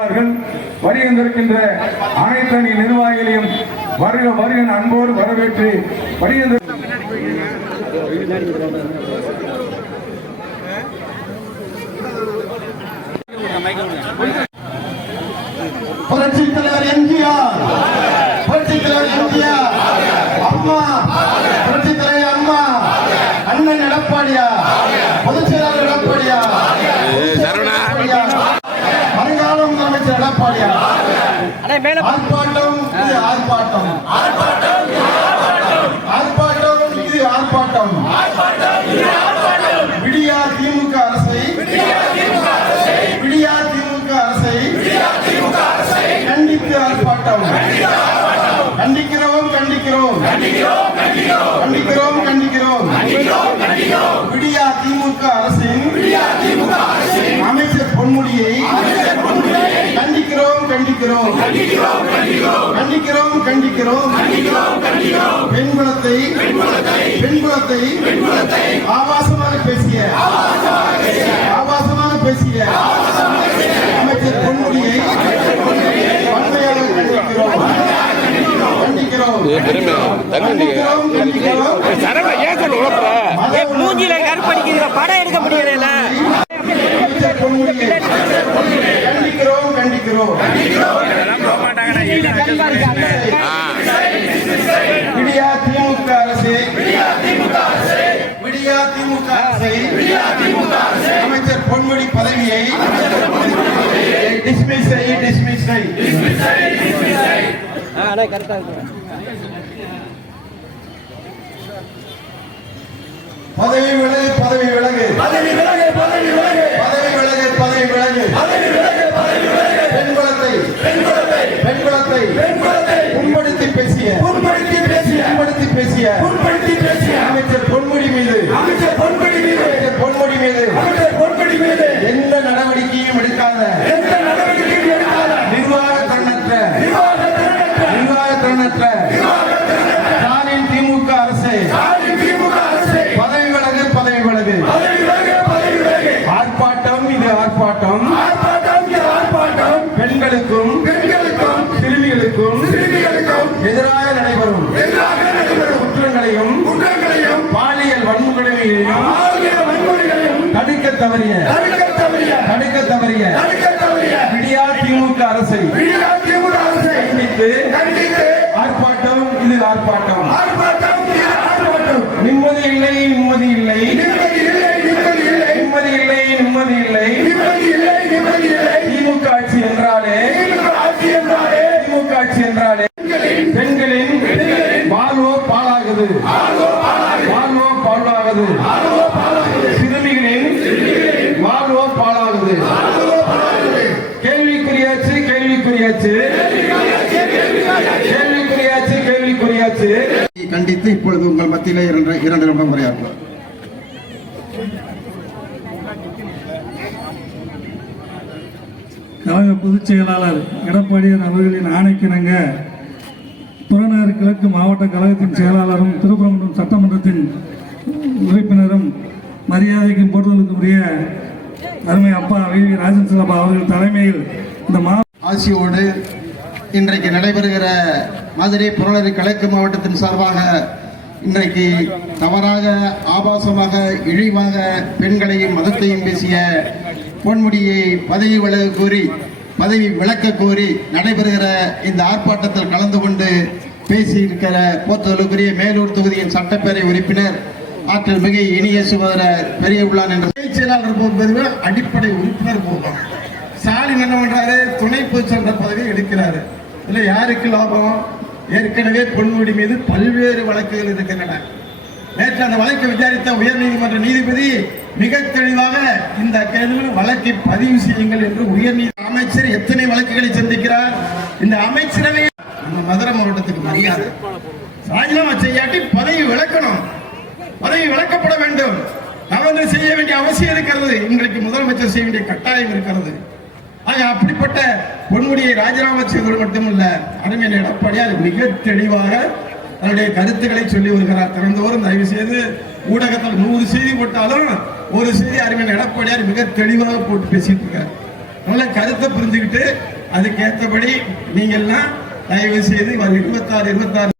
அவர்கள் வருகின்றிருக்கின்ற அனைத்து அணி நிர்வாகிகளையும் வருக வருக அன்போடு வரவேற்று வருகின்ற முதலமைச்சர் எடப்பாடியா ஆர்ப்பாட்டம் இது ஆர்ப்பாட்டம். ஆர்ப்பாட்டம் இது ஆர்ப்பாட்டம். விடியா திமுக அரசை. விடியா திமுக அரசை. கண்டித்து ஆர்ப்பாட்டம். கண்டிக்கிறோம் கண்டிக்கிறோம். கண்டிக்கிறோம் கண்டிக்கிறோம். விடியா திமுக அரசின் அமைச்சர் பொன்முடியை கண்டிக்கிறோம். கண்டிக்கிறோம் கண்டிக்கிறோம். பெண்குலத்தை பெண்குலத்தை ஆபாசமாக பேசிய ஆபாசமாக பேசிய. அமைச்சர் பொன்முடியை கண்டிக்கிறோம். கண்டிக்கிறோம் கண்டிக்கிறோம் கண்டிக்கிறோம் மத மூஞ்சில கருப்படிக்குது படம் எடுக்க முடியல அமைச்சர் பொன்முடியை கண்டிக்கிறோம் கண்டிக்கிறோம் விடியா திமுக அரசு விடியா திமுக அரசை அமைச்சர் பொன்முடி பதவியை டிஸ்மிஸ் செய் டிஸ்மிஸ் செய் கரெக்டா இருக்கு பதவி விலகு பதவி விலகு. பதவி விலகு பதவி விலகு. பதவி விலகு பதவி விலகு. பதவி விலகு பதவி விலகு. பெண்குலத்தை பெண்குலத்தை பெண்குலத்தை பெண்குலத்தை புண்படுத்தி பேசிய. Yeah. தடுக்க தவறிய விடியா திமுக அரசை கண்டித்து ஆர்ப்பாட்டம் இது ஆர்ப்பாட்டம். நிம்மதி இல்லை கண்டித்து இப்பொழுது உங்கள் மத்தியிலே இரண்டு இரண்டு நிமிடம் உரையாற்றுவார் கழக பொதுச் செயலாளர் எடப்பாடியார் அவர்களின் ஆணைக்கிணங்க புறநகர் கிழக்கு மாவட்ட கழகத்தின் செயலாளரும் திருப்பரங்குன்றம் சட்டமன்றத்தின் உறுப்பினரும் மரியாதைக்கும் போற்றுதலுக்கும் உரிய அருமை அப்பா வி. வி. ராஜன் சிலப்பா அவர்கள் தலைமையில் இந்த மா ஆசியோடு இன்றைக்கு நடைபெறுகிற மதுரை புறநகர் கிழக்கு மாவட்டத்தின் சார்பாக இன்றைக்கு தவறாக ஆபாசமாக இழிவாக பெண்களையும் மதத்தையும் பேசிய பொன்முடியை பதவி விலக கோரி பதவி விளக்க கோரி நடைபெறுகிற இந்த ஆர்ப்பாட்டத்தில் கலந்து கொண்டு பேசியிருக்கிற போத்துதலுக்குரிய மேலூர் தொகுதியின் சட்டப்பேரவை உறுப்பினர் ஆற்றல் மிக இனிய சுமதரர் பெரிய உள்ளான் என்ற துணைச் செயலாளர் போகும்போது அடிப்படை உறுப்பினர் போகும் ஸ்டாலின் என்ன பண்றாரு? துணை பொதுச் பதவி எடுக்கிறாரு. இதுல யாருக்கு லாபம்? ஏற்கனவே பொன்முடி மீது பல்வேறு வழக்குகள் இருக்கின்றன. நேற்று அந்த வழக்கை விசாரித்த உயர்நீதிமன்ற நீதிபதி மிக தெளிவாக இந்த கேள்வியில் வழக்கை பதிவு செய்யுங்கள் என்று உயர்நீதி அமைச்சர் எத்தனை வழக்குகளை சந்திக்கிறார்? இந்த அமைச்சரவை நம்ம மதுரை மாவட்டத்துக்கு மரியாதை. ராஜினாமா செய்யாட்டி பதவி விளக்கணும். பதவி விளக்கப்பட வேண்டும். தவறு செய்ய வேண்டிய அவசியம் இருக்கிறது. எங்களுக்கு முதலமைச்சர் செய்ய வேண்டிய கட்டாயம் இருக்கிறது. அப்படிப்பட்ட பொன்முடியை ராஜினாமா செய்தது மட்டுமல்ல அருமையான எடப்பாடியார் மிக தெளிவாக தன்னுடைய கருத்துக்களை சொல்லி வருகிறார். திறந்தோறும் தயவு செய்து ஊடகத்தில் நூறு செய்தி போட்டாலும் ஒரு செய்தி அருமையான எடப்பாடியார் மிக தெளிவாக போட்டு பேசிட்டு இருக்கார். நல்ல கருத்தை புரிஞ்சுக்கிட்டு அதுக்கேற்றபடி நீங்கள்லாம் தயவு செய்து இருபத்தாறு இருபத்தாறு